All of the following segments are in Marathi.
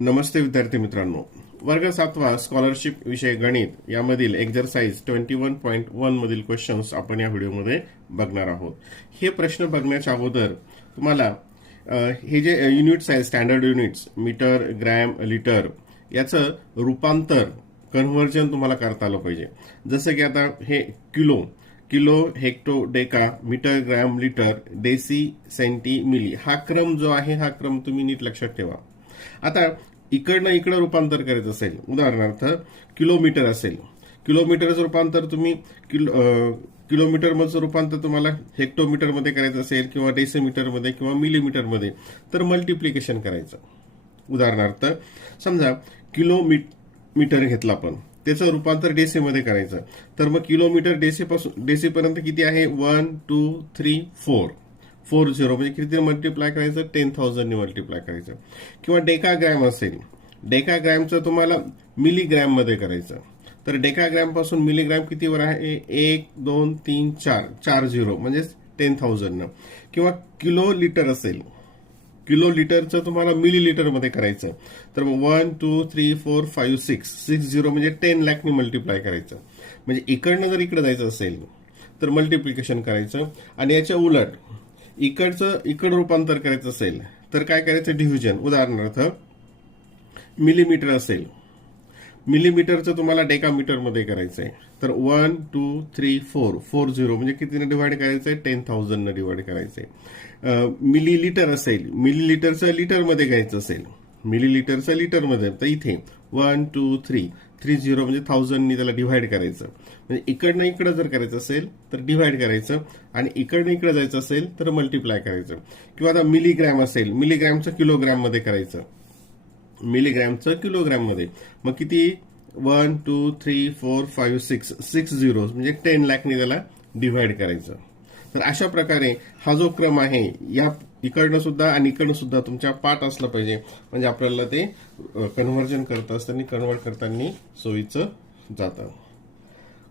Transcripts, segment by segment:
नमस्ते विद्यार्थी मित्रांनो, वर्ग 7वा स्कॉलरशिप विषय गणित यामधील एक्झरसाइज 21.1 मधील क्वेश्चन्स आपण या व्हिडिओमध्ये बघणार आहोत. हे प्रश्न बघण्याच्या अगोदर तुम्हाला हे जे युनिट्स आहेत, standard units metre, gram, litre याचं रूपांतर कन्व्हर्जन तुम्हाला करता आलं पाहिजे. जसं की आता हे kilo, hecto, deca, metre, gram, litre, deci, centi, milli हा क्रम जो आहे हा क्रम तुम्ही नीट लक्षात ठेवा. आता इकडनं इकडं रूपांतर करायचं असेल, उदाहरणार्थ किलोमीटर असेल, किलोमीटरचं रूपांतर तुम्ही किलोमीटरमधचं रूपांतर तुम्हाला हेक्टोमीटरमध्ये करायचं असेल किंवा डेसिमीटरमध्ये किंवा मिलीमीटरमध्ये तर मल्टिप्लिकेशन करायचं. उदाहरणार्थ समजा किलोमीटर घेतला आपण, त्याचं रूपांतर डेसीमध्ये करायचं तर मग किलोमीटर डेसीपर्यंत किती आहे 1 2 3 4 40 म्हणजे किती मल्टिप्लाय करायचं 10,000 ने मल्टिप्लाय करायचं. किंवा डेका ग्रॅम असेल, डेका ग्रॅमचं तुम्हाला मिलीग्रॅम मध्ये करायचं तर डेका ग्रॅम पासून मिलीग्रॅम कितीवर आहे 1 2 3 4 0 म्हणजे 10,000. किंवा किलो लिटर असेल, किलो लिटरचं तुम्हाला मिली लिटर मध्ये करायचं तर मग 1 2 3 4 5 6 0 म्हणजे 10 लाख ने मल्टिप्लाय करायचं. म्हणजे इकडनं जर इकडे जायचं असेल तर मल्टिप्लिकेशन करायचं. आणि याच्या उलट इकडं रूपांतर करायचं असेल तर काय करायचं डिव्हिजन. उदाहरणार्थ मिलीमीटर असेल, मिलीमीटरचं तुम्हाला डेकामीटर मध्ये करायचंय तर 1 2 3 4 40 म्हणजे कितीने डिवाइड करायचंय 10,000 ने डिवाइड करायचंय. मिलीलिटर असेल, मिलीलिटरचं लिटर मध्ये घ्यायचं असेल, मिलीलिटरचं लिटर मध्ये तर इथे 1 2 3 30 म्हणजे 1000 ने त्याला डिव्हाइड करायचं. म्हणजे इकडनं इकडं जर करायचं असेल तर डिव्हाइड करायचं आणि इकडनं इकडं जायचं असेल तर मल्टिप्लाय करायचं. किंवा आता मिलीग्रॅम असेल, मिलीग्रॅमचं किलोग्रॅम मध्ये करायचं, मिलीग्रॅमचं किलोग्रॅम मध्ये मग किती 1 2 3 4 5 6 0 म्हणजे 10 लाख ने त्याला डिव्हाइड करायचं. तर अशा प्रकारे हा जो क्रम आहे या इकडनं सुद्धा आणि इकडनं सुद्धा तुमच्या पाठ असला पाहिजे, म्हणजे आपल्याला ते कन्व्हर्जन करत असताना कन्वर्ट करताना सोयीचं जातं.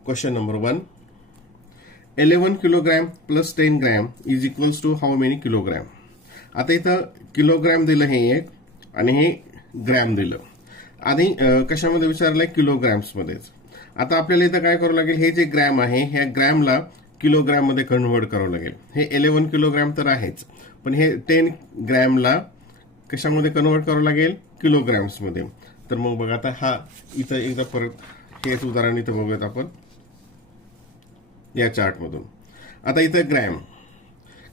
Question number 1, 11 kilogram plus 10 gram is equals to how many kilogram. आता इथं किलोग्रॅम दिलं हे एक आणि हे ग्रॅम दिलं. आधी कशामध्ये विचारलंय किलोग्रॅम्स मध्येच. आता आपल्याला इथं काय करावं लागेल, हे जे ग्रॅम आहे ह्या ग्रॅमला किलोग्रॅम मध्ये कन्व्हर्ट करावं लागेल. हे 11 किलोग्रॅम तर आहेच, पण हे 10 ग्रॅमला कशामध्ये कन्व्हर्ट करावं लागेल किलोग्रॅम्स मध्ये. तर मग बघा आता हा इथं एकदा परत हेच उदाहरण इथं बघूयात आपण या चार्ट मधून. आता इथं ग्रॅम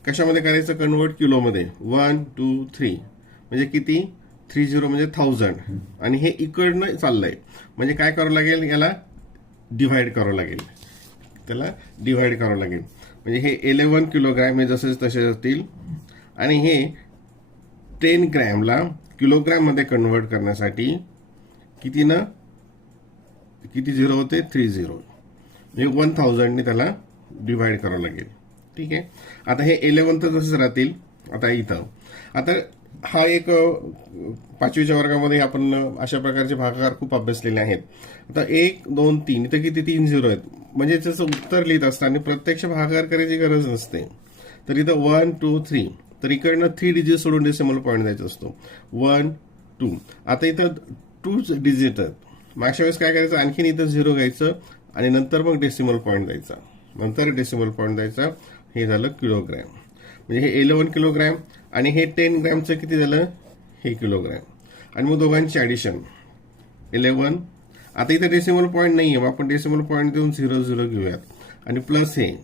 कशामध्ये करायचं कन्व्हर्ट किलोमध्ये 1 2 3 म्हणजे किती 30 म्हणजे 1000 आणि हे इकडनं चाललंय म्हणजे काय करावं लागेल याला डिव्हाइड करावं लागेल, त्याला डिव्हाइड करावं लागेल. म्हणजे हे 11 किलोग्रॅम हे जसे तसे असतील आणि हे 10 ग्रॅमला किलोग्रॅम मध्ये कन्व्हर्ट करण्यासाठी किती ना किती झिरो होते 30 म्हणजे 1000 ने त्याला डिव्हाइड करावं लागेल. ठीक आहे. आता हे 11 तर जसंच राहतील. आता इथं आता हा एक 5वीच्या वर्गामध्ये आपण अशा प्रकारचे भागाकार खूप अभ्यासलेले आहेत. आता 1 2 3 इथं किती 3 0 आहेत म्हणजे त्याचं उत्तर लिहित असताना प्रत्यक्ष भागाकार करायची गरज नसते. तर इथं 1 2 3 तर इकडनं 3 डिजिट सोडून डेसिमल पॉईंट द्यायचा असतो 1 2. आता इथं 2 डिजिट आहेत, मागच्या वेळेस काय करायचं आणखीन इथं 0 घ्यायचं आणि नंतर मग डेसिमल पॉईंट द्यायचा, नंतर डेसिमल पॉईंट द्यायचा. हे झालं किलोग्रॅम. म्हणजे हे 11 किलोग्रॅम आणि हे 10 ग्रॅमचं किती झालं हे किलोग्रॅम. आणि मग दोघांची ऍडिशन 11. आता इथे डेसिमल पॉईंट नाहीये, मग आपण डेसिमल पॉईंट देऊन 0 0 घेऊयात आणि प्लस हे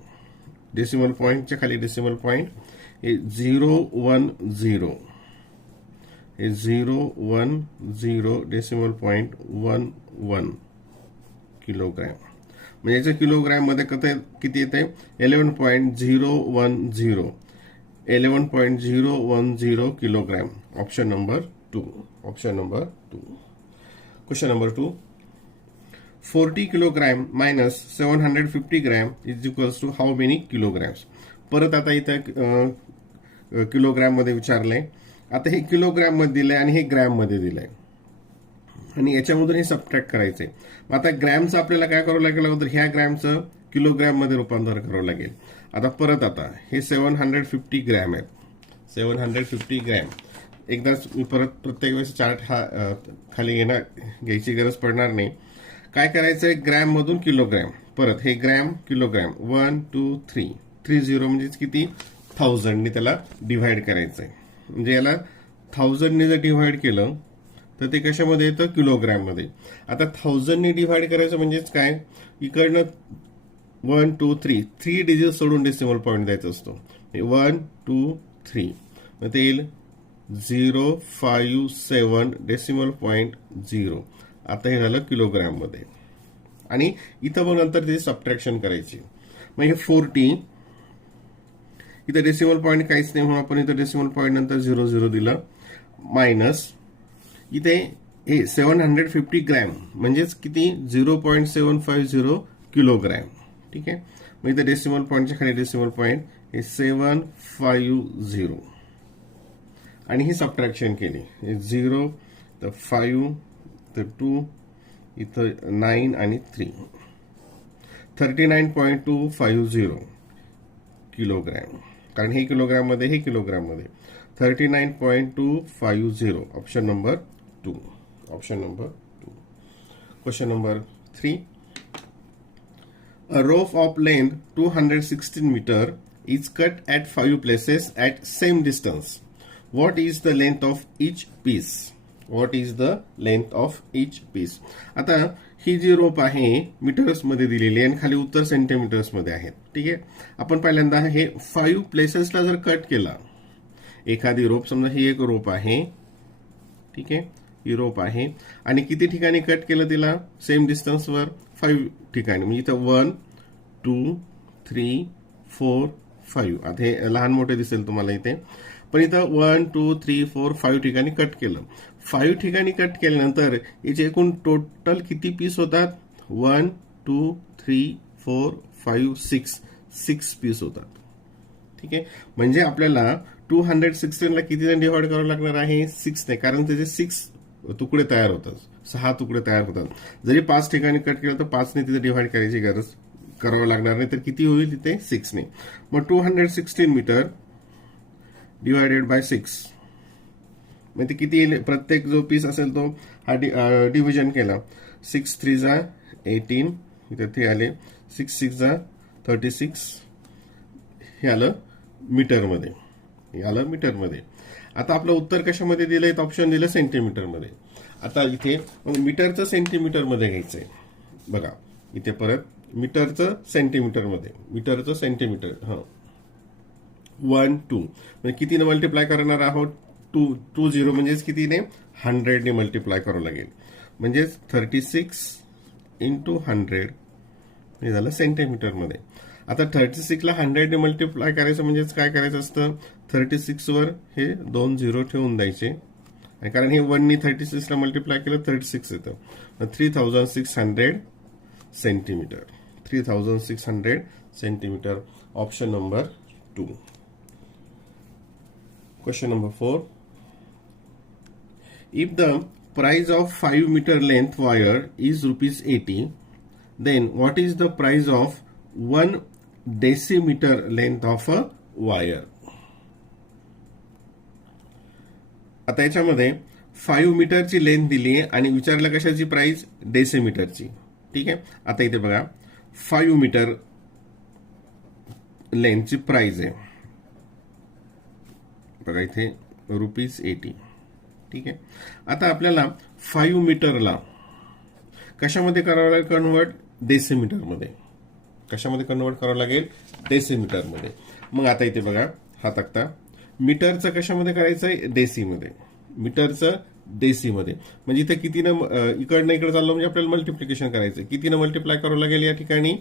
डेसिमल पॉईंटच्या खाली डेसिमल पॉईंट हे 0 1 0 हे 0 1 0 डेसिमल पॉईंट 1 1 किलोग्रॅम. म्हणजे याचं किलोग्रॅम मध्ये किती येते 11.010 11.010 kilogram. Option number 2. Option number 2. Question number 2, 40 kilogram minus 750 gram is equals to how many kilograms. परत आता इथं किलोग्रॅम मध्ये विचारलंय. आता हे किलोग्रॅम मध्ये दिलंय आणि हे ग्रॅम मध्ये दिलंय आणि याच्यामधून हे सबट्रॅक्ट करायचंय. आता ग्रॅमचं आपल्याला काय करावं लागेल अगोदर ह्या ग्रॅमचं किलोग्रॅम मध्ये रूपांतर करावं लागेल. आता परत आता हे 750 ग्रॅम आहेत, 750 ग्रॅम एकदाच मी परत प्रत्येक वेळेस चार्ट हा खाली घ्यायची गरज पडणार नाही. काय करायचंय, ग्रॅम मधून किलोग्रॅम, परत हे ग्रॅम किलोग्रॅम 1 2 3 30 म्हणजेच किती 1000 ने त्याला डिव्हाइड करायचंय. म्हणजे याला 1000 ने जर डिव्हाइड केलं तर ते कशामध्ये येतं, किलोग्रॅम मध्ये. आता 1000 ने डिव्हाइड करायचं म्हणजेच काय, इकडनं 1 2 3 डिजिट सोडून डेसिमल पॉईंट द्यायचा असतो. 1 2 3 मग ते येईल 057 डेसिमल पॉईंट 0. आता हे झालं किलोग्रॅम मध्ये. आणि इथं मग नंतर त्याची सबट्रॅक्शन करायची. मग हे 40, इथं डेसिमल पॉईंट काहीच नाही म्हणून आपण इथं डेसिमल पॉईंट नंतर 00 दिलं, मायनस इथे हे 750 ग्रॅम म्हणजेच किती 0.750 किलोग्रॅम. ठीक आहे. मग इथं डेसिमल पॉईंटच्या खाली डेसिमल पॉईंट हे 750 आणि ही सबट्रॅक्शन केली. 0 तर 5 तर 2 इथं 9 आणि 3 39.250 किलोग्रॅम. कारण हे किलोग्रॅम मध्ये हे किलोग्रॅम मध्ये 39.250. Option number 2. Option number 2. Question number 3. A rope of length 216 meter is cut at 5 places at same distance. What is the length of each piece? What is the length of each piece? आता ही जी रोप आहे मीटर्स मध्ये दिलेली आहे आणि खाली उत्तर सेंटीमीटर्स मध्ये आहेत. ठीक आहे. आपण पहिल्यांदा हे 5 प्लेसेसला जर कट केला, एखादी रोप समजा ही एक रोप आहे, ठीक आहे, ही रोप आहे आणि किती ठिकाणी कट केलं तिला, सेम डिस्टन्सवर 5 ठिकाणी. म्हणजे इथं 1 2 3 4 5. आता हे लहान मोठे दिसेल तुम्हाला इथे, पण इथं 1 2 3 4 5 ठिकाणी कट केलं. 5 ठिकाणी कट केल्यानंतर याचे एकूण टोटल किती पीस होतात, 1 2 3 4 5 6 पीस होतात. ठीक आहे. म्हणजे आपल्याला 216 ला किती डिव्हाइड करावं लागणार आहे, 6 ने, कारण त्याचे 6 तुकडे तयार होतात, 6 तुकडे तयार होतात. जरी 5 ठिकाणी कट केलं तर 5 ने तिथे डिव्हाइड करायची गरज करावं लागणार नाही. तर किती होईल तिथे 6 ने. मग 216 मीटर डिवायडेड बाय 6 म्हणजे किती येईल, प्रत्येक जो पीस असेल तो हा डिव्हिजन केला. 6 3 जा 18, इथे 3 आले, 6 6 जा 36, हे आलं मीटरमध्ये, हे आलं मीटरमध्ये. आता आपलं उत्तर कशामध्ये दिलंय, ऑप्शन दिलं सेंटीमीटरमध्ये. आता इथे मीटरचं सेंटीमीटरमध्ये घ्यायचंय. बघा इथे परत मीटरचं सेंटीमीटरमध्ये, मीटरचं सेंटीमीटर, 1 2 म्हणजे कितीने मल्टिप्लाय करणार आहोत, 20 म्हणजेच कितीने 100 ने मल्टिप्लाय करावं लागेल. म्हणजेच 36 इंटू 100 हे झालं सेंटीमीटरमध्ये. आता 36 ला 100 ने मल्टिप्लाय करायचं म्हणजेच काय करायचं असतं, 36 वर हे 2 0 ठेवून द्यायचे, आणि कारण हे 1 ने 36 ला मल्टिप्लाय केलं 36 येतं. 3600 centimetre, 3600 centimetre. Option number 2. Question number 4. If the price of 5 meter length wire is ₹80, then what is the price of 1 decimeter length of a wire? आता याच्यामध्ये 5 मीटरची लेंथ दिली आहे आणि विचारलं कशाची प्राइस, डेसिमीटरची. ठीक आहे. आता इथे बघा 5 मीटर लेंथची प्राइस आहे, बघा इथे ₹80. ठीक आहे. आता आपल्याला 5 मीटरला कशामध्ये करावं लागेल कन्वर्ट, डेसिमीटरमध्ये. कशामध्ये कन्वर्ट करावं लागेल, डेसिमीटरमध्ये. मग आता इथे बघा हा तक्ता, मीटरचं कशामध्ये करायचंय, डेसीमध्ये. मीटरचं डेसीमध्ये म्हणजे इथे कितीनं इकडनं इकडे चाललं म्हणजे आपल्याला मल्टिप्लिकेशन करायचं. कितीनं मल्टिप्लाय करावं लागेल, या ठिकाणी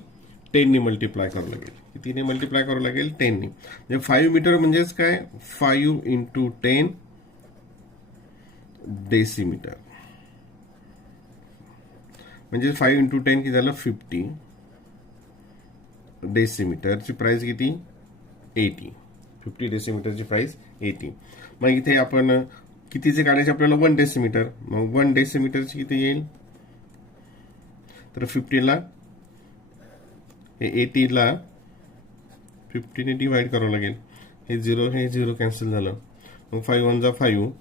10 ने मल्टिप्लाय करावं लागेल. कितीने मल्टिप्लाय करावं लागेल, 10 ने. म्हणजे 5 मीटर म्हणजेच काय, 5 इंटू 10 डेसिमीटर. म्हणजे 5 इंटू 10 किती झालं, 50 डेसिमीटरची प्राइस किती, 80. 50 डेसिमीटरची प्राइस 80. मग इथे आपण कितीचे काढायचे आपल्याला, 1 डेसिमीटर. मग 1 डेसिमीटरची किती येईल, तर 50 ला हे 80 ला 50 ने डिवाइड करावं लागेल. हे 0 कॅन्सल झालं. मग 5 1 जा 5,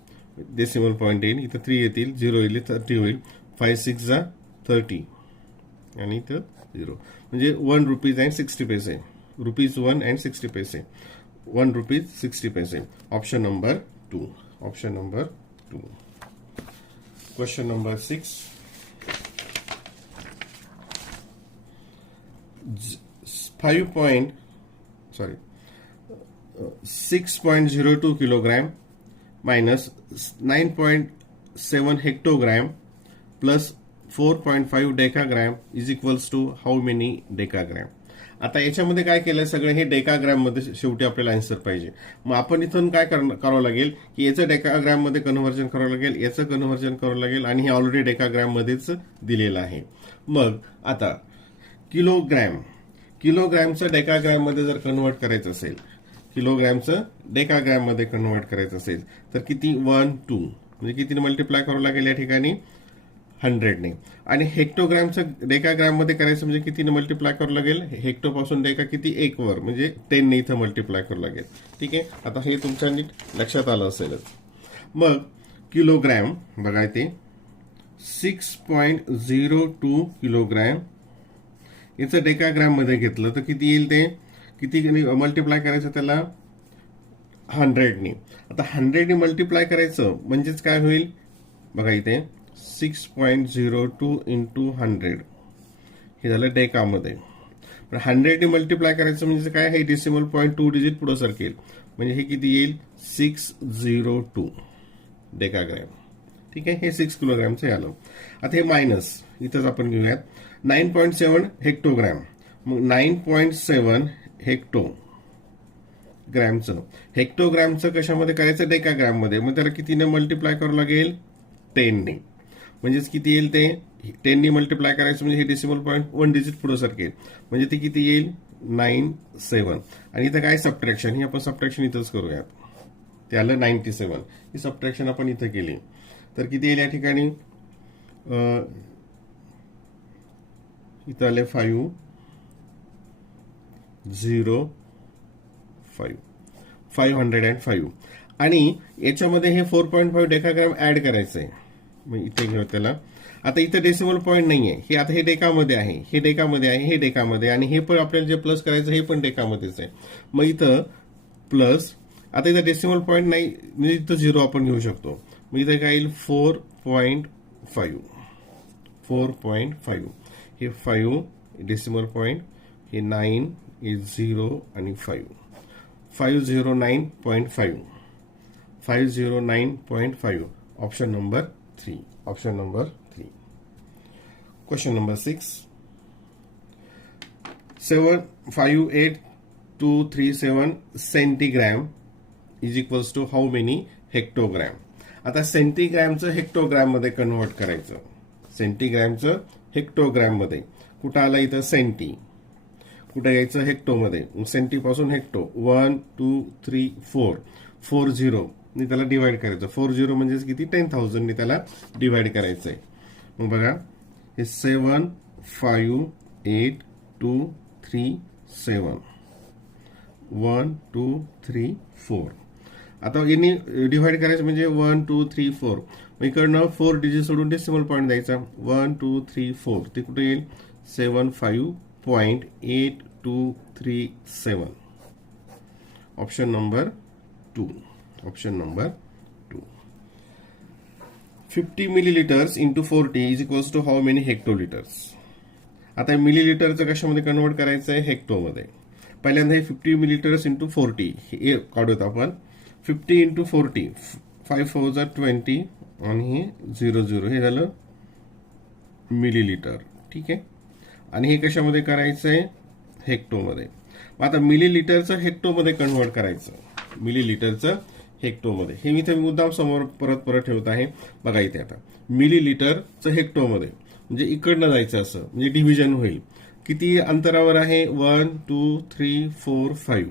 डेसिमल पॉईंट येईल, इथं 3 येतील, 0 येईल, 30 होईल, 5 6 जा 30 आणि इथं 0, म्हणजे 1 रुपीज अँड 60 पैसे, ₹1 and 60 पैसे, 1 रुपीज 60 पैसे. Option number 2. Option number 2. Question number 6. 6.02 kilogram minus 9.7 hectogram plus 4.5 decagram is equals to how many decagram? आता याच्यामध्ये काय केलंय, सगळं हे डेकाग्रॅम मध्ये शेवटी आपल्याला आन्सर पाहिजे. मग आपण इथून काय करावं लागेल की याचं डेकाग्रॅम मध्ये कन्व्हर्जन करावं लागेल, याचं कन्व्हर्जन करावं लागेल, आणि हे ऑलरेडी डेकाग्रॅम मध्येच दिलेलं आहे. मग आता किलोग्रॅमचं डेकाग्रॅम मध्ये जर कन्व्हर्ट करायचं असेल, किलोग्रॅमचं डेकाग्रॅम मध्ये कन्व्हर्ट करायचं असेल तर किती, 1 2, म्हणजे कितीने मल्टिप्लाय करावं लागेल या ठिकाणी, 100ने. आणि हेक्टोग्रॅमचं डेकाग्रॅम मध्ये करायचं म्हणजे कितीने मल्टिप्लाय करावं लागेल, हेक्टो पासून डेका किती, 1 वर, म्हणजे 10 ने इथं मल्टिप्लाय करावं लागेल. ठीक आहे, आता हे तुमच्या नीट लक्षात आलं असेलच. मग किलोग्रॅम बघा, ते 6.02 किलोग्रॅम याचं डेकाग्रॅम मध्ये घेतलं तर किती येईल, ते किती मल्टिप्लाय करायचं त्याला, 100ने. आता 100ने मल्टिप्लाय करायचं म्हणजेच काय होईल बघा, इथे 6.02 into 100 हे झालं डेकामध्ये. पण 100ने मल्टिप्लाय करायचं म्हणजे काय, हे डेसिमल पॉईंट 2 डिजिट पुढे सरकेल, म्हणजे हे किती येईल, 602 डेकाग्रॅम. ठीक आहे, हे 6 किलोग्रॅमचं आलं. आता हे मायनस इथंच आपण घेऊयात, 9.7 हेक्टोग्रॅम. मग 9.7 हेक्टोग्रॅमचं, हेक्टोग्रॅमचं कशामध्ये करायचं, डेकाग्रॅम मध्ये. मग त्याला कितीने मल्टिप्लाय करावं लागेल, 10ने. म्हणजेच किती येईल, ते 10ने मल्टिप्लाय करायचं म्हणजे हे डेसिमल पॉईंट 1 डिजिट पुढे सरकेल, म्हणजे ते किती येईल, 97. आणि इथं काय सबट्रॅक्शन, ही आपण सबट्रॅक्शन इथंच करूयात, ते आलं 97. ही सबट्रॅक्शन आपण इथं केली तर किती येईल या ठिकाणी, इथं आले 5 0 5 505. आणि याच्यामध्ये हे 4.5 डेकाग्रॅम ऍड करायचंय. मग इथे घेऊ त्याला. आता इथं डेसिमल पॉईंट नाहीये, हे आता हे डेकामध्ये आहे, हे डेकामध्ये आहे, हे डेकामध्ये, आणि हे पण आपल्याला जे प्लस करायचं हे पण डेकामध्येच आहे. मग इथं प्लस, आता इथं डेसिमल पॉईंट नाही म्हणजे इथं 0 आपण घेऊ शकतो. मग इथं काय येईल, 4.5 4.5. हे 5 डेसिमल पॉईंट, हे 9 हे 0 आणि 5, 509.5 509.5. Option number 3. Option number 3. Question number 6. 758,237 centigram is equals to how many hectogram. आता सेंटीग्रॅमचं हेक्टोग्रॅम मध्ये कन्व्हर्ट करायचं, सेंटीग्रॅमचं हेक्टोग्रॅम मध्ये. कुठं आलं इथं सेंटी, कुठे यायचं हेक्टोमध्ये, सेंटी पासून हेक्टो, 1 2 3 4 40 ने त्याला डिवाइड करायचं. 40 म्हणजेच किती, 10,000 ने त्याला डिवाइड करायचंय. मग बघा, हे 758,237 1 2 3 4. आता यांनी डिवाइड करायचं म्हणजे 1 2 3 4. मग इकडनं 4 डिजिट सोडून डेसिमल पॉईंट द्यायचा, 1 2 3 4. ते कुठे येईल, 75.8237. Option number 2. Option number 2. 50 millilitres into 40 is equals to how many hectolitres. आता मिलीलिटरचं कशामध्ये कन्वर्ट करायचं आहे, हेक्टोमध्ये. पहिल्यांदा हे 50 मिलीलिटर्स इंटू 40 हे काढूत आपण. 50 इंटू 40, 5 4 जा 20 आणि हे 0 0, हे झालं मिलीलिटर. ठीक आहे, आणि हे कशामध्ये करायचं आहे, हेक्टोमध्ये. आता मिलीलिटरचं हेक्टोमध्ये कन्व्हर्ट करायचं, मिलीलिटरचं हेक्टोमध्ये. हे मी इथे मुद्दाम समोर परत ठेवत आहे. बघा इथे आता मिलीलिटरचं हेक्टोमध्ये म्हणजे इकडनं जायचं, असं म्हणजे डिव्हिजन होईल. किती अंतरावर आहे, 1 2 3 4 5,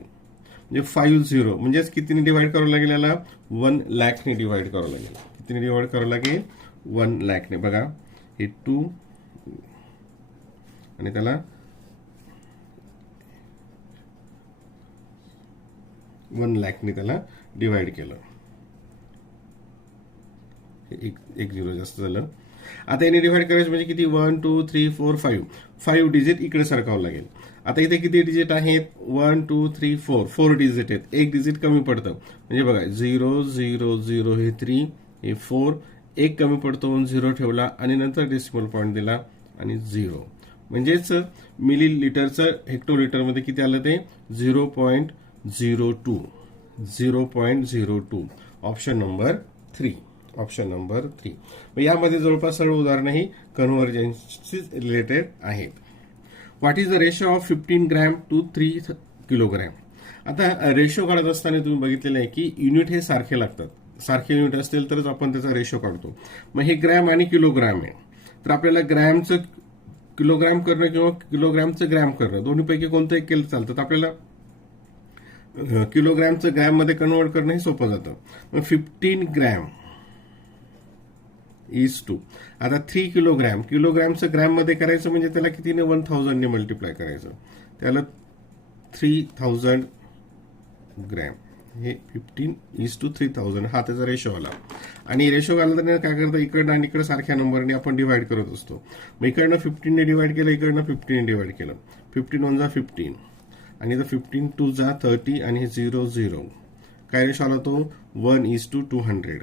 म्हणजे 50 म्हणजेच कितीने डिवाइड करावं लागेल याला, 1 लाखने डिवाइड करावं लागेल. कितीने डिवाइड करावं लागेल, 1 लाखने. बघा हे 2 आणि त्याला 1 लाखने त्याला डिवाइड केलं. एक झिरो जास्त झालं. आता याने डिवाइड करायचं म्हणजे किती 1 2 3 4 5 5 डिजिट इकडे सरकावं लागेल. आता इथे किती डिजिट आहेत 1 2 3 4 4 डिजिट आहेत. एक डिजिट कमी पडतं म्हणजे बघा 0 0 0 हे 3 हे 4 एक कमी पडतो 0 ठेवला आणि नंतर डेसिमल पॉईंट दिला आणि 0 म्हणजेच मिलीलिटरचं हेक्टोलिटरमध्ये किती आलं ते 0.02 0.02 ऑप्शन नंबर 3 ऑप्शन नंबर 3. यामध्ये जवळपास सर्व उदाहरणं ही कन्व्हर्जन्सशी रिलेटेड आहेत. What is the ratio of 15 gram to 3 kilogram. आता रेशो काढत असताना तुम्ही बघितलेलं आहे की युनिट हे सारखे लागतात. सारखे युनिट असतील तरच आपण त्याचा रेशो काढतो. मग हे ग्रॅम आणि किलोग्रॅम आहे तर आपल्याला ग्रॅमचं किलोग्रॅम करणं किंवा किलोग्रॅमचं ग्रॅम करणं दोन्हीपैकी कोणतं एक केलं चालतं. तर आपल्याला किलोग्रॅमचं ग्रॅममध्ये कन्वर्ट करणं हे सोपं जातं. मग 15 ग्रॅम इज टू आता 3 किलोग्रॅम किलोग्रॅमचं ग्रॅममध्ये करायचं म्हणजे त्याला कितीने 1000 ने मल्टिप्लाय करायचं. त्याला 3000 ग्रॅम हे 15:3000 हा त्याचा रेशो आला. आणि रेशो घालताना काय करतं इकडनं आणि इकडे सारख्या नंबरने आपण डिवाइड करत असतो. मग इकडनं 15 ने डिवाइड केलं इकडनं 15 ने डिवाइड केलं. 15 1 जा 15 आणि 15 2 जा 30 आणि 0 0 काय रेशो आला तो 1:200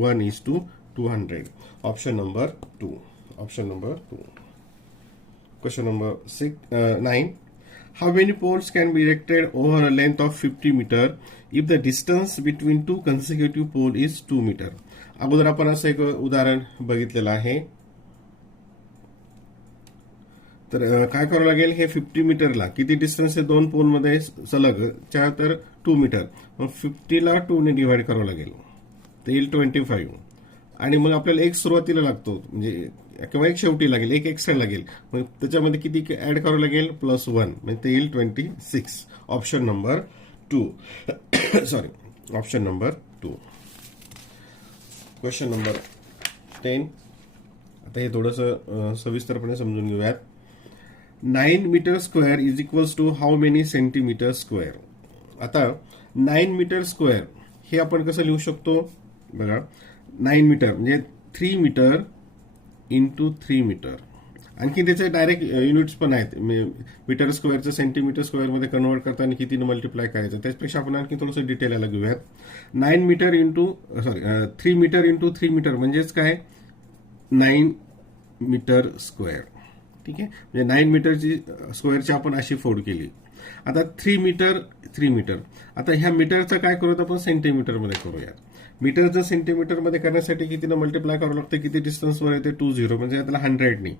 1:200 option number 2 option number 2. Question number 9. How many poles can be erected over a length of 50 meter if the distance between two consecutive poles is 2 meter? अगोदर आपण असं एक उदाहरण बघितलेलं आहे. तर काय करावं लागेल हे 50 मीटरला किती डिस्टन्स आहे दोन पोलमध्ये सलग तर 2 मीटर. मग 50 ला 2 ने डिवाइड करावं लागेल ते येईल 25 आणि मग आपल्याला एक सुरुवातीला लागतो म्हणजे किंवा एक शेवटी लागेल एक एक्स्ट्रा लागेल. मग त्याच्यामध्ये किती ऍड करावं लागेल +1 म्हणजे ते येईल 26 option number 2 sorry option number 2. Question number 10. आता हे थोडंसं सविस्तरपणे समजून घेऊयात. 9 metre square is equals to how many centimetre square. आता 9 मीटर स्क्वेअर हे आपण कसं लिहू शकतो बघा 9 मीटर म्हणजे 3 मीटर इंटू 3 मीटर. आणखी त्याचे डायरेक्ट युनिट्स पण आहेत. मीटर स्क्वेअरचं सेंटीमीटर स्क्वेअरमध्ये कन्वर्ट करताना कितीनं मल्टिप्लाय करायचं त्याच्यापेक्षा आपण आणखी थोडंसं डिटेल याला घेऊयात. 9 metre into 3 metre into 3 metre म्हणजेच काय 9 मीटर स्क्वेअर. ठीक आहे म्हणजे 9 मीटरची स्क्वेअरची आपण अशी फोड केली. आता 3 मीटर आता ह्या मीटरचं काय करूयात आपण सेंटीमीटरमध्ये करूयात. मीटरचं सेंटीमीटरमध्ये करण्यासाठी कितीनं मल्टिप्लाय करावं लागतं किती डिस्टन्सवर येते 20 म्हणजे त्याला 100 नी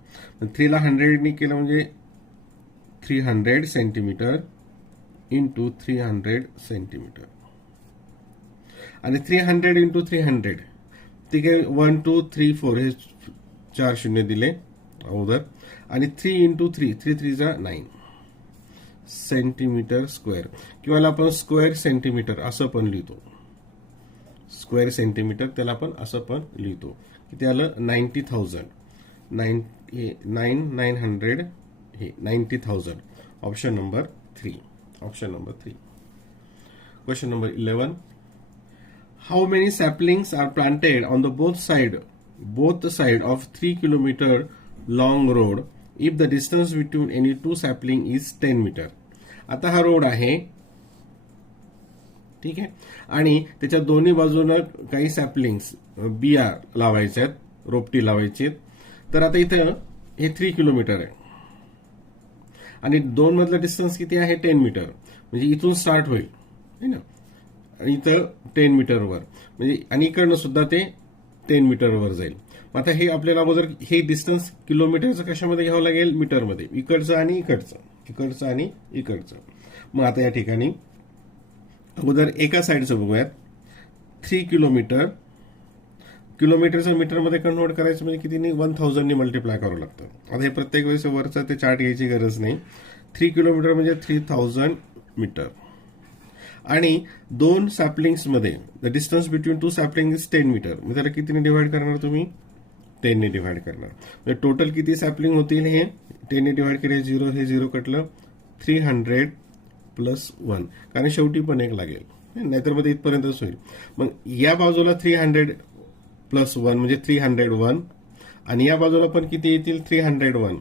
3 ला 100 नी केलं म्हणजे 300 सेंटीमीटर इंटू 300 सेंटीमीटर आणि 300 इंटू 300 ठीक आहे 1 2 3 4 हे 4 शून्य दिले अगोदर आणि 3 इंटू 3 3 जा 9 सेंटीमीटर स्क्वेअर किंवा आपण स्क्वेअर सेंटीमीटर असं पण लिहितो. स्क्वेअर सेंटीमीटर त्याला आपण असं पण लिहितो. किती आलं 90,000 900 हे 90,000 option number 3 option number 3. Question number 11. How many saplings are planted on the both side of 3 kilometre long road if the distance between any two sapling is 10 metre. आता हा रोड आहे ठीक आहे आणि त्याच्या दोन्ही बाजूनं काही सॅपलिंग्स बिया लावायच्या आहेत रोपटी लावायची. तर आता इथं हे 3 किलोमीटर आहे आणि दोन मधलं डिस्टन्स किती आहे 10 मीटर म्हणजे इथून स्टार्ट होईल है ना आणि इथं 10 मीटरवर म्हणजे आणि इकडनं सुद्धा ते 10 मीटरवर जाईल. आता हे आपल्याला अगोदर हे डिस्टन्स किलोमीटरचं कशामध्ये घ्यावं लागेल मीटरमध्ये इकडचं आणि इकडचं. मग आता या ठिकाणी अगोदर एका साईडचं बघूयात 3 किलोमीटरचं मीटरमध्ये कन्वर्ट करायचं म्हणजे किती 1000 ने मल्टिप्लाय करावं लागतं. आता हे प्रत्येक वेळेस वरचं ते चार्ट घ्यायची गरज नाही. 3 किलोमीटर म्हणजे 3000 मीटर आणि दोन सॅपलिंग्समध्ये the distance between two sapling is 10 metre म्हणजे त्याला कितीने डिवाइड करणार तुम्ही 10 ने डिवाइड करणार. म्हणजे टोटल किती सॅपलिंग होतील हे 10 ने डिवाइड केले 0 हे 0 कटलं 300 + 1 कारण शेवटी पण एक लागेल नाहीतर मध्ये इथपर्यंतच होईल. मग या बाजूला 300 प्लस 1 म्हणजे 301 आणि या बाजूला पण किती येतील 301.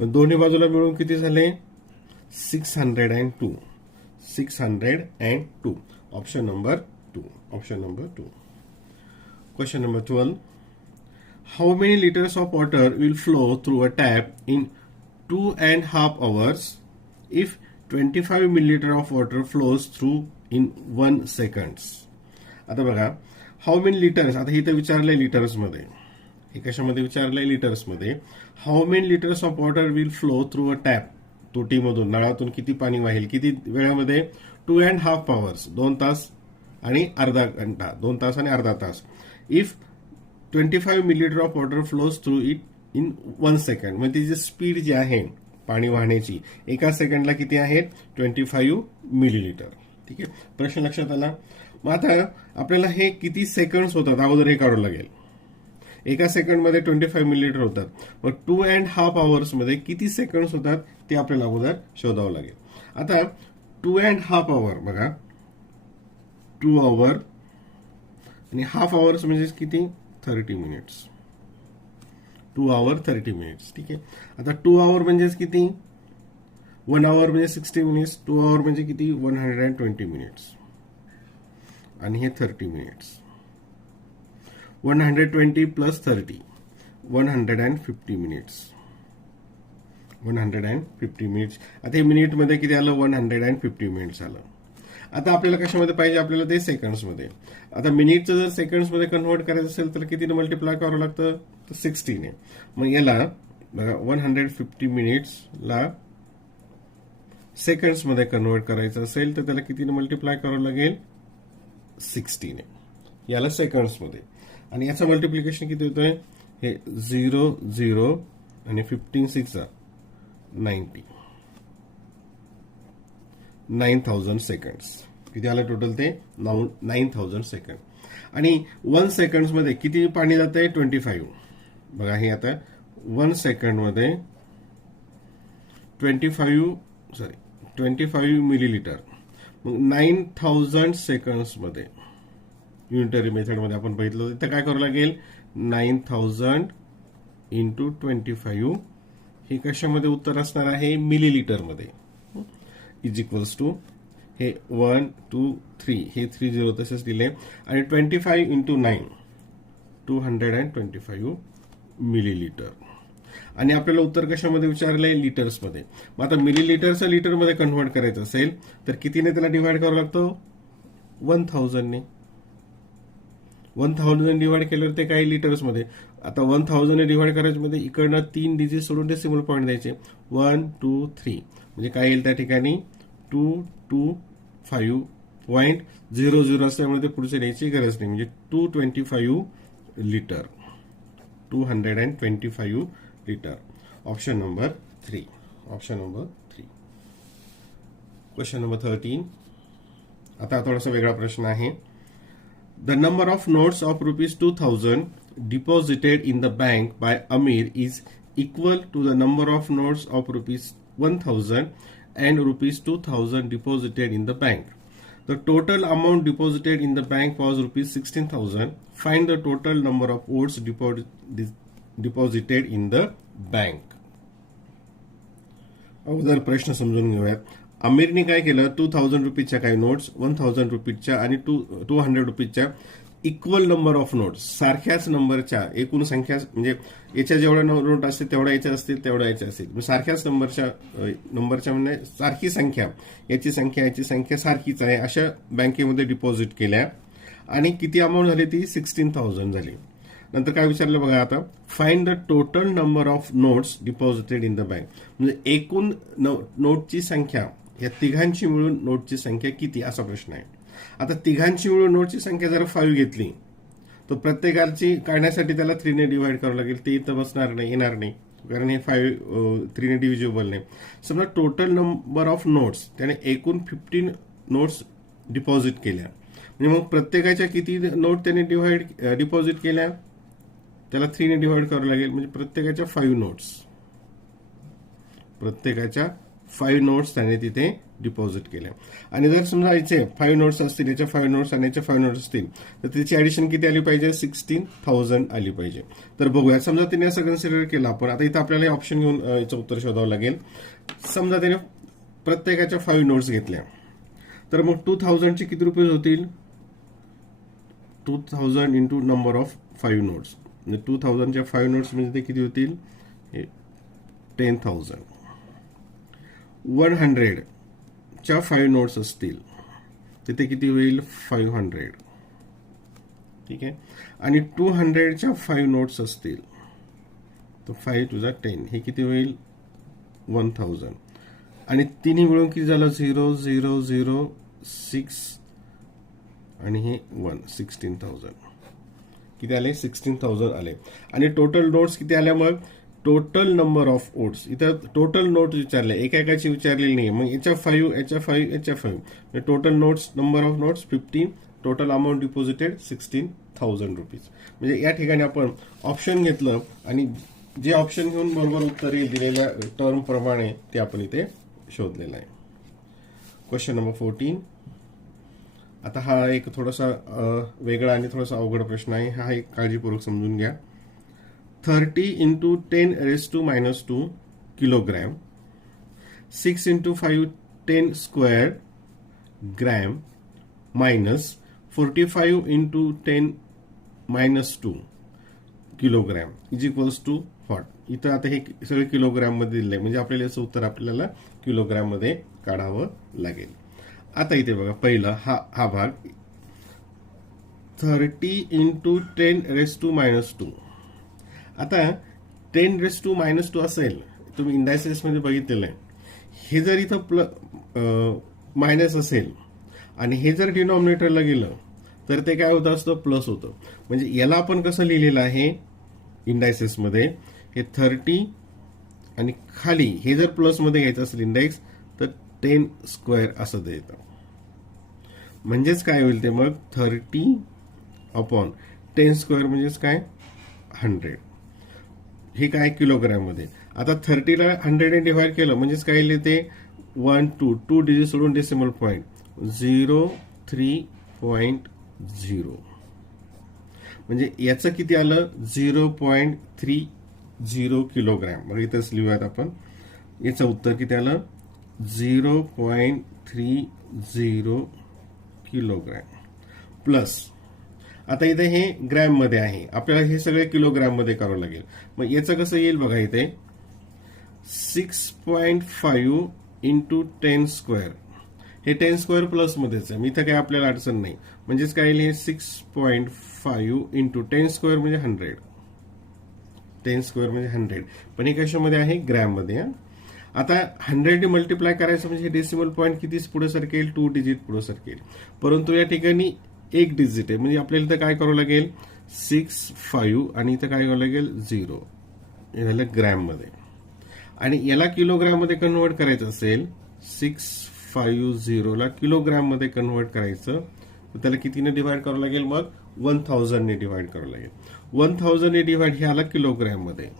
दोन्ही बाजूला मिळून किती झाले 602. 602. Option number 2. Option number 2. Question number 12. How many liters of water will flow through a tap in 2.5 hours if 25 milliliter of water flows through in 1 seconds? आता बघा हाऊ मेनी लिटर्स, आता हे तर विचारलंय लिटर्स मध्ये, हे कशामध्ये विचारलंय लिटर्स मध्ये. How many litres of water will flow through a tap, तोटीमधून नळातून किती पाणी वाहेल किती वेळामध्ये 2.5 hours 2 तास आणि अर्धा घंटा 2 तास आणि अर्धा तास. If 25 millilitre of water flows through it in 1 second, म्हणजे तिची स्पीड जी आहे पाणी वाहण्याची एका सेकंडला किती आहे 25 मिलीलिटर. ठीक आहे, प्रश्न लक्षात आला. मग आता आपल्याला हे किती सेकंड्स होतात अगोदर हे काढावं लागेल. एका सेकंडमध्ये 25 मिलीलिटर होतात, मग 2.5 hours मध्ये किती सेकंड्स होतात ते आपल्याला अगोदर शोधावं लागेल. आता 2.5 hour बघा, 2 hour आणि हाफ आवर्स म्हणजे किती 30 मिनिट्स. 2 hour 30 minutes. ठीक आहे, आता 2 hour म्हणजे किती 1 hour म्हणजे 60 मिनिट्स. 2 hour म्हणजे किती 120 मिनिट्स आणि हे 30 मिनिट्स. 120 plus 30 150 minutes. 150 मिनिट्स. आता हे मिनिटमध्ये किती आलं 150 मिनिट्स आलं. आता आपल्याला कशामध्ये पाहिजे, आपल्याला ते सेकंड्समध्ये. आता मिनिटचं जर सेकंड्समध्ये कन्व्हर्ट करायचं असेल तर कितीने मल्टिप्लाय करावं लागतं तर 60 ने. मग याला बघा 150 मिनिट्सला सेकंड्समध्ये कन्व्हर्ट करायचं असेल तर त्याला कितीने मल्टिप्लाय करावं लागेल 60 ने, याला सेकंड्समध्ये. आणि याचं मल्टिप्लिकेशन किती होतंय हे 0 0 आणि 15 6 90 9,000 सेकंड्स. किती आलं टोटल ते 9,000 सेकंड. आणि 1 सेकंड्समध्ये किती पाणी जातंय 25. बघा हे आता 1 सेकंडमध्ये 25 मिलीलिटर. मग 9,000 सेकंड्समध्ये युनिटरी मेथडमध्ये आपण बघितलं इथं काय करावं लागेल 9,000 इंटू 25. हे कशामध्ये उत्तर असणार आहे मिलीलिटरमध्ये. इज इक्वल्स टू हे 1 2 3 हे 30 तसेच दिले आणि 25 इंटू 9 225 मिलीलिटर. आणि आपल्याला उत्तर कशामध्ये विचारलंय लिटर्समध्ये. मग आता मिलीलिटरचं लिटरमध्ये कन्व्हर्ट करायचं असेल तर कितीने त्याला डिवाइड करावं लागतं 1000 ने. 1000 डिवाइड केल्यावर ते काही लिटर्समध्ये. आता 1000 ने डिवाइड करायचं मध्ये इकडनं 3 डिजिट सोडून डेसिमल पॉईंट द्यायचे 1 2 3 म्हणजे काय येईल त्या ठिकाणी 225.00 असल्यामुळे ते पुढचे द्यायची गरज नाही. म्हणजे 225 litre. 225 litre. Option number 3. Option number 3. Question number 13. आता थोडासा वेगळा प्रश्न आहे. The number of notes of ₹2,000 deposited in the bank by Amir is equal to the number of notes of ₹1,000 and ₹2,000 deposited in the bank. The total amount deposited in the bank was ₹16,000. Find the total number of notes deposited in the bank. अगोदर प्रश्न समजून घेऊयात. आमिरने काय केलं 2,000 रुपीजच्या काही नोट्स 1,000 रुपीजच्या आणि 200 रुपीजच्या इक्वल नंबर ऑफ नोट्स सारख्याच नंबरच्या एकूण संख्या म्हणजे याच्या जेवढ्या नोट असतील तेवढ्या याच्या असतील तेवढ्या याच्या असतील सारख्याच नंबरच्या म्हणजे सारखी संख्या याची संख्या सारखीच आहे अशा बँकेमध्ये डिपॉझिट केल्या आणि किती अमाऊंट झाली ती 16,000 झाली. नंतर काय विचारलं बघा आता find the total number of notes deposited in the bank म्हणजे एकूण नोटची संख्या या तिघांची मिळून नोटची संख्या किती असा प्रश्न आहे. आता तिघांची मिळून नोटची संख्या जर 5 घेतली तर प्रत्येकाची काढण्यासाठी त्याला 3 ने डिवाइड करावं लागेल. ते इथं बसणार नाही येणार नाही कारण हे 3 ने डिव्हिजिबल नाही. समजा टोटल नंबर ऑफ नोट्स त्याने एकूण 15 नोट्स डिपॉझिट केल्या म्हणजे मग प्रत्येकाच्या किती नोट त्याने डिपॉझिट केल्या त्याला 3 ने डिवाइड करावं लागेल म्हणजे प्रत्येकाच्या 5 नोट्स. प्रत्येकाच्या 5 नोट्स त्याने तिथे डिपॉझिट केल्या. आणि जर समजा याचे 5 नोट्स असतील, याच्या 5 नोट्स आणि याच्या 5 नोट्स असतील, तर त्याची ऍडिशन किती आली पाहिजे? 16,000 आली पाहिजे. तर बघूया, समजा त्याने असं कन्सिडर केलं आपण. आता इथं आपल्याला ऑप्शन घेऊन याचं उत्तर शोधावं लागेल. समजा त्याने प्रत्येकाच्या 5 नोट्स घेतल्या, तर मग 2000चे किती रुपये होतील? 2000 इंटू नंबर ऑफ 5 नोट्स, म्हणजे 2000च्या 5 नोट्स म्हणजे ते किती होतील? 10,000. 100च्या 5 नोट्स असतील तर ते किती होईल? 500. ठीक आहे. आणि 200च्या 5 नोट्स असतील तर 5 टू 10, हे किती होईल? 1000. आणि तिन्ही मिळून किती झालं? 0 0 0 6 आणि हे 1, 16,000. किती आले? 16,000 आले. आणि टोटल नोट्स किती आल्या? मग टोटल नंबर ऑफ ओट्स, इथं टोटल नोट्स विचारले, एकाची विचारलेली नाही. मग याच्या 5, याच्या 5, याच्या 5, total notes, number of notes 15, total amount deposited 16,000 rupees. म्हणजे या ठिकाणी आपण ऑप्शन घेतलं आणि जे ऑप्शन घेऊन बरोबर उत्तर येईल दिलेल्या टर्म प्रमाणे ते आपण इथे शोधलेलं आहे. Question number 14. आता हा एक थोडासा वेगळा आणि थोडासा अवघड प्रश्न आहे. हा एक काळजीपूर्वक समजून घ्या. 30 into 10 raised to minus 2 kilogram, 6 into 5 10 square gram minus 45 into 10 minus 2 kilogram is equals to what? इथं आता हे सगळे किलोग्राम मध्ये दिले, म्हणजे आपल्याला याचं उत्तर आपल्याला किलोग्राम मध्ये काढावं लागेल. आता इथे बघा, पहिला हा भाग 30 इंटू 10 raised to minus 2. आता 10 raised to minus 2 असेल, तुम्ही इंडायसेस मध्ये बघितलेलं आहे. हे जर इथं मायनस असेल आणि हे जर डिनॉमिनेटरला गेलं तर ते काय होतं असतं? प्लस होतं. म्हणजे याला आपण कसं लिहिलेलं आहे इंडायसेस मध्ये? हे 30 आणि खाली हे जर प्लस मध्ये घ्यायचं असेल इंडेक्स तर 10 स्क्वेअर असं देतं. म्हणजेच काय होईल ते? मग 30 अपॉन 10 स्क्वेअर म्हणजेच काय? 100. हे काय? किलोग्राम मध्ये. आता 30ला 100 ने डिवाइड केलं म्हणजेच काय येईल ते? 1 2 डिजिट सोडून डेसिमल पॉईंट 0.3.0. म्हणजे याचं किती आलं? 0.30 किलोग्राम. मग इथंच लिहूयात आपण. याचं उत्तर किती आलं? 0.30 किलोग्राम प्लस. आता इथे हे ग्रॅम मध्ये आहे, आपल्याला हे सगळे किलोग्राम मध्ये करावं लागेल. मग याचं कसं येईल बघा, इथे 6.5 इंटू 10 स्क्वेअर, हे 10 स्क्वेअर प्लस मध्येच आहे. इथं काय आपल्याला अडचण नाही. म्हणजेच काय येईल? हे 6.5 इंटू 10 स्क्वेअर म्हणजे 100. 10 स्क्वेअर म्हणजे 100, पण हे कशामध्ये आहे? ग्रॅम मध्ये. आता 100 ने मल्टिप्लाय करायचं म्हणजे डेसिमल पॉईंट किती पुढे सरकेल? 2 डिजिट पुढे सरकेल. परंतु या ठिकाणी एक डिजिट आहे, म्हणजे आपल्याला इथं काय करावं लागेल? 6 5 आणि इथं काय करावं लागेल? 0. हे झालं ग्रॅम मध्ये. आणि याला किलोग्राम मध्ये कन्वर्ट करायचं असेल, 650 ला किलोग्राम मध्ये कन्वर्ट करायचं तर त्याला कितीने डिवाइड करावं लागेल? मग 1000 ने डिवाइड करावं लागेल. 1000 ने डिवाइड हे आला किलोग्राम मध्ये.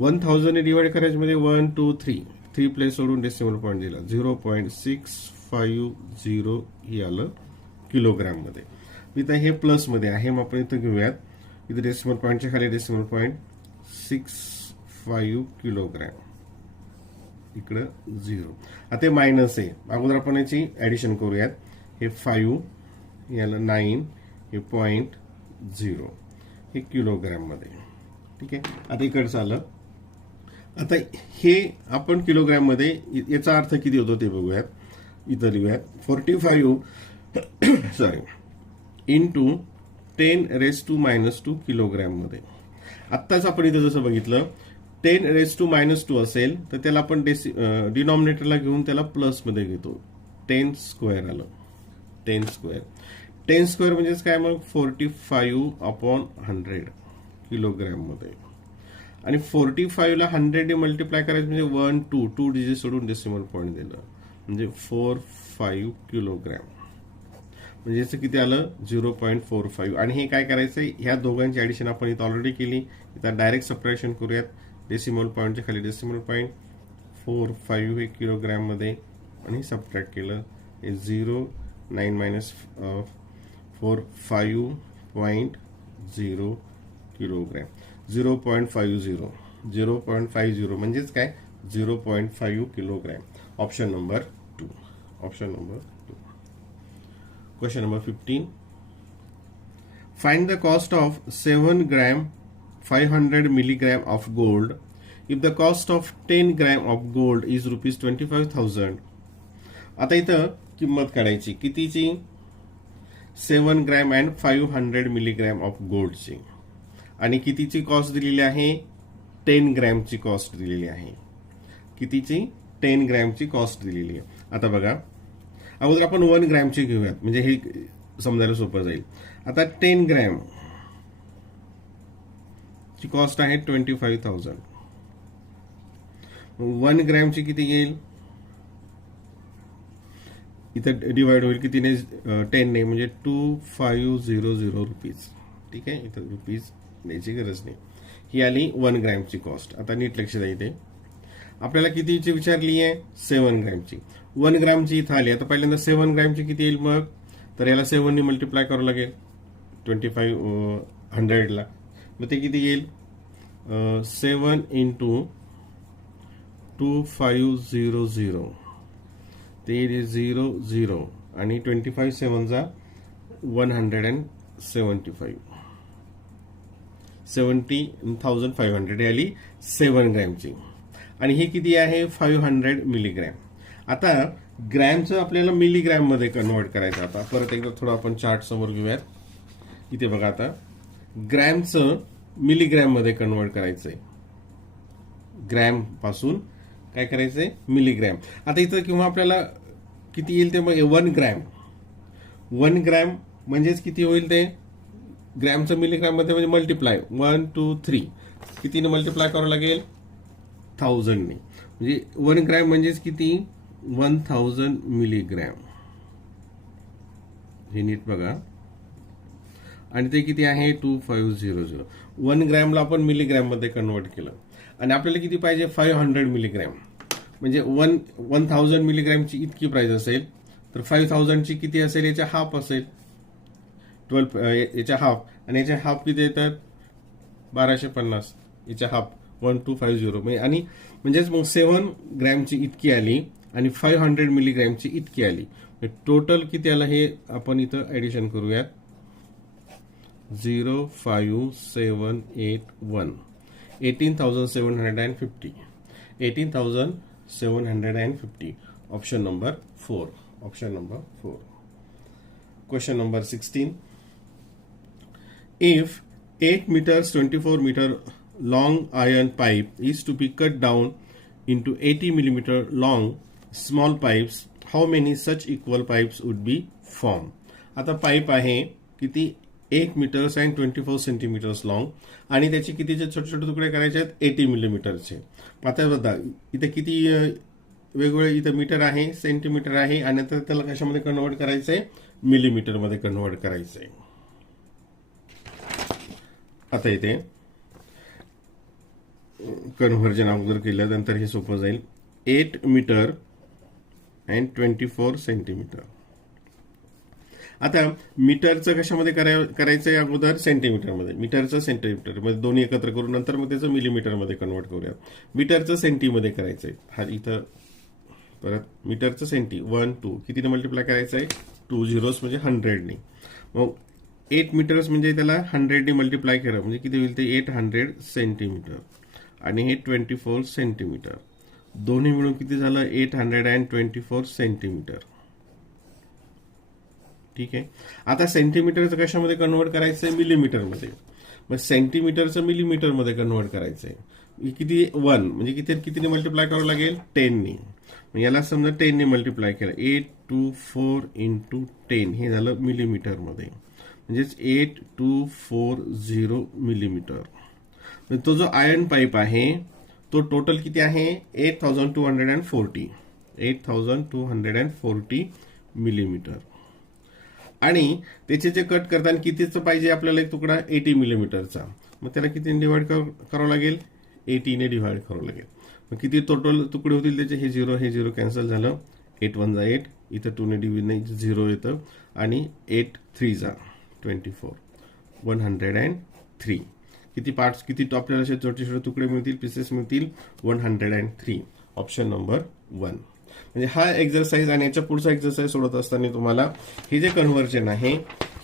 1000 ने डिवाइड करायचं म्हणजे 1 2 3 प्लेस सोडून डेसिमल पॉईंट दिला, 0.650 हे आलं किलोग्राम मध्ये. इथं हे प्लस मध्ये आहे, मग आपण इथं घेऊयात. इथं डेसिमल पॉईंटच्या खाली डेसिमल पॉईंट 65 किलोग्राम, इकडं 0. आता ते मायनस आहे, अगोदर आपण याची ऍडिशन करूयात. हे 5 याला 9 हे 0.0 हे किलोग्राम मध्ये. ठीक आहे. आता इकडचं आलं. आता हे आपण किलोग्राम मध्ये, याचा अर्थ किती होतो ते बघूयात. इथं लिहूयात 45 into 10 raised to minus 2 kilogram मध्ये. आत्ताच आपण इथं जसं बघितलं 10 raised to minus 2 असेल तर त्याला आपण डिनॉमिनेटरला घेऊन त्याला प्लस मध्ये घेतो. 10 स्क्वेअर आलं. 10 स्क्वेअर म्हणजेच काय? मग 45 अपॉन 100 किलोग्राम मध्ये. आणि 45 ला 100 ने मल्टिप्लाय करायचं म्हणजे 1 2 डिजिट सोडून डेसिमल पॉईंट दिलं म्हणजे 45 किलोग्राम. म्हणजे याचं किती आलं? 0.45. आणि हे काय करायचंय? ह्या दोघांची ऍडिशन आपण इथं ऑलरेडी केली. इथं डायरेक्ट सबट्रॅक्शन करूयात. डेसिमल पॉईंटच्या खाली डेसिमल पॉईंट 0.45 हे किलोग्रॅममध्ये आणि सबट्रॅक्ट केलं हे 0.9 मायनस 45.0 किलोग्रॅम 0.50 म्हणजेच काय 0.5 kilogram. Option number 2. Question number 15. Find the cost of 7 gram 500 milligram of gold if the cost of 10 gram of gold is rupees 25,000. आता इथं किंमत काढायची कितीची 7 ग्रॅम अँड 500 मिलीग्रॅम ऑफ गोल्डची आणि कितीची कॉस्ट दिलेली आहे 10 ग्रॅमची कॉस्ट दिलेली आहे. कितीची 10 ग्रॅमची कॉस्ट दिलेली आहे. आता बघा अगोदर आपण 1 ग्रॅमची घेऊयात म्हणजे हे समजायला सोपं जाईल. आता 10 ग्रॅम ची कॉस्ट आहे 25,000. 1 ग्रॅमची किती येईल इथं डिवाइड होईल कितीने 10 ने म्हणजे 2500 रुपीज. ठीक आहे इथं रुपीज द्यायची गरज नाही. ही आली 1 ग्रॅमची कॉस्ट. आता नीट लक्ष द्या इथे आपल्याला कितीची विचारली आहे 7 ग्रॅमची. 1 ग्रॅमची इथं आली. आता पहिल्यांदा 7 ग्रॅमची किती येईल मग तर याला 7 ने मल्टिप्लाय करावं लागेल 2500ला. मग ते किती येईल 7 इंटू 2500 ते 00 आणि 25 7 175 70,500 आली 7 ग्रॅमची. आणि हे किती आहे 500 मिलीग्रॅम. आता ग्रॅमचं आपल्याला मिलीग्रॅम मध्ये कन्वर्ट करायचं. आता परत एकदा थोडं आपण चार्ट समोर घेऊयात. इथे बघा आता ग्रॅमचं मिलीग्रॅम मध्ये कन्वर्ट करायचंय. ग्रॅम पासून काय करायचंय मिलीग्रॅम. आता इथं किंवा आपल्याला किती येईल ते मग 1 ग्रॅम 1 ग्रॅम म्हणजेच किती होईल ते ग्रॅमचं मिलीग्रॅम मध्ये म्हणजे मल्टिप्लाय 1 2 3 कितीने मल्टिप्लाय करावं लागेल 1000 ने. म्हणजे 1 ग्रॅम म्हणजेच किती 1000 मिलीग्रॅम. हे नीट बघा आणि ते किती आहे 2500. 1 ग्रॅमला आपण मिलीग्रॅम मध्ये कन्वर्ट केलं आणि आपल्याला किती पाहिजे 500 मिलीग्रॅम म्हणजे 1000 मिलीग्रॅमची इतकी प्राइस असेल तर 5000 ची किती असेल याच्या हाफ असेल 12 याच्या हाफ आणि याच्या हाफ किती येतात 1250 याच्या हाफ 1250 आणि म्हणजेच मग 7 ग्रॅमची इतकी आली आणि 500 मिलीग्रॅमची इतकी आली. टोटल किती आलं हे आपण इथं ऍडिशन करूयात 05781 18,750 18,750. Option number 4. Question number 16. If 8 meters 24 meter long iron pipe is to be cut down into 80 millimeter long small pipes, how many such equal pipes would be formed? आता पाईप आहे किती 8 मीटर्स अँड 24 सेंटीमीटर्स लॉंग आणि त्याचे कितीचे छोटे छोटे तुकडे करायचे आहेत 80 मिलीमीटरचे. आता बघा इथे किती वेगवेगळे इथं मीटर आहे सेंटीमीटर आहे आणि आता त्याला कशामध्ये कन्वर्ट करायचंय मिलीमीटर मध्ये कन्वर्ट करायचंय. आता इथे कन्व्हर्जन अगोदर केल्यानंतर हे सोपं जाईल 8 मीटर अँड 24 सेंटीमीटर. आता मीटरचं कशामध्ये करायचंय अगोदर सेंटीमीटरमध्ये मीटरचं सेंटीमीटरमध्ये दोन्ही एकत्र करून नंतर मग त्याचं मिलीमीटरमध्ये कन्वर्ट करूया. मीटरचं सेंटीमध्ये करायचंय. हा इथं परत मीटरचं सेंटी 1 2 कितीने मल्टिप्लाय करायचंय 2 zeros म्हणजे 100 ने. मग 8 मीटर्स म्हणजे त्याला 100 ने मल्टिप्लाय केलं म्हणजे किती होईल ते 800 सेंटीमीटर आणि हे 24 सेंटीमीटर दोन्ही मिळून किती झालं 824 सेंटीमीटर. ठीक आहे. आता सेंटीमीटरचं कशामध्ये कन्वर्ट करायचंय मिलीमीटरमध्ये. मग सेंटीमीटरचं मिलीमीटरमध्ये कन्वर्ट करायचंय. किती 1 म्हणजे कितीने मल्टिप्लाय करावं लागेल 10 ने. मग याला समजा 10 ने मल्टिप्लाय केलं 824 इंटू 10 हे झालं मिलीमीटरमध्ये म्हणजेच 8240 मिलीमीटर. तो जो आयर्न पाईप आहे तो टोटल किती आहे 8240 मिलीमीटर आणि त्याचे जे कट करताना कितीचं पाहिजे आपल्याला एक तुकडा 80 मिलीमीटरचा. मग त्याला किती डिवाइड करावं लागेल 80 ने डिवाइड करावं लागेल. मग किती टोटल तुकडे होतील त्याचे, हे झिरो कॅन्सल झालं, 8 1 जा 8, इथं 2 ने डिव्हिजन नाही, 0 येतं, आणि 8 3 जा 24, 103. किती पार्ट्स, किती आपल्याला असे छोटे छोटे तुकडे मिळतील, पीसेस मिळतील, 103. Option number 1. म्हणजे हा एक्झरसाइज आणि याच्या पुढचा एक्झरसाइज सोडत असताना तुम्हाला हे जे कन्व्हर्जन आहे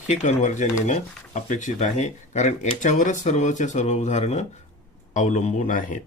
हे कन्व्हर्जन येणं अपेक्षित आहे, कारण याच्यावरच सर्वच्या सर्व उदाहरणं अवलंबून आहेत.